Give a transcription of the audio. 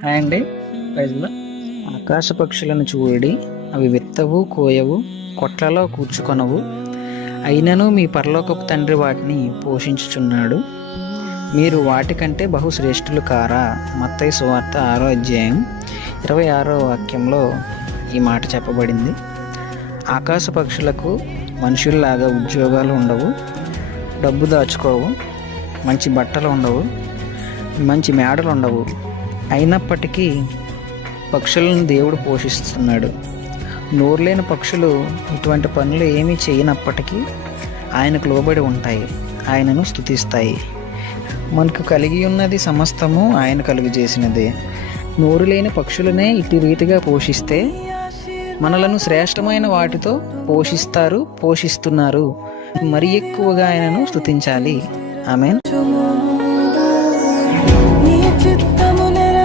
Hi అండి. ప్రైజ్లో ఆకాశ పక్షులను చూడి, అవి విత్తవు, కోయవు, కొట్లలో కూర్చుకొనవు, అయినను మీ పరలోకపు తండ్రి వాటిని పోషించుచున్నాడు. మీరు వాటికంటే బహుశ్రేష్ఠులు కారా? మత్తయి సువార్త 6వ అధ్యాయం 26వ వాక్యంలో ఈ మాట చెప్పబడింది. ఆకాశ పక్షులకు మనుషుల్లాగా ఉద్యోగాలు ఉండవు, డబ్బు దాచుకోవు, మంచి బట్టలు ఉండవు, మంచి మేడలు ఉండవు. అయినప్పటికీ పక్షులను దేవుడు పోషిస్తున్నాడు. నోరులేని పక్షులు ఇటువంటి పనులు ఏమీ చేయనప్పటికీ ఆయనకు లోబడి ఉంటాయి, ఆయనను స్తుతిస్తాయి. మనకు కలిగి ఉన్నది సమస్తము ఆయన కలుగజేసినదే. నోరు లేని పక్షులనే ఇటు రీతిగా పోషిస్తే మనలను శ్రేష్టమైన వాటితో పోషిస్తున్నారు. మరి ఎక్కువగా ఆయనను స్తుతించాలి. ఆమేన్.